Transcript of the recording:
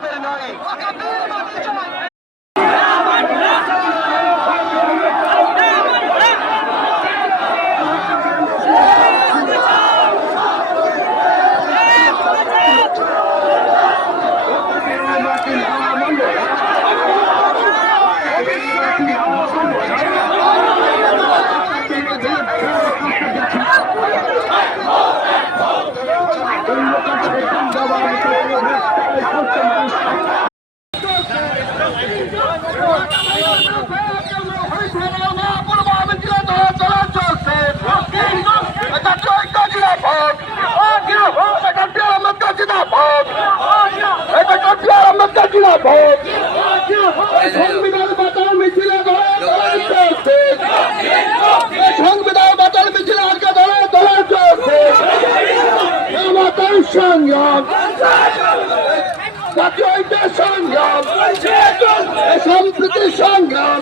আমাদের নয়। সংবিধান বাঁচাও মিছিলে সংবিধান বাঁচার মিছিলে আজকে ধরে ধরে চলছে আমাদের সংগ্রাম জাতীয় ঐক্যের সংগ্রাম সম্প্রীতির সংগ্রাম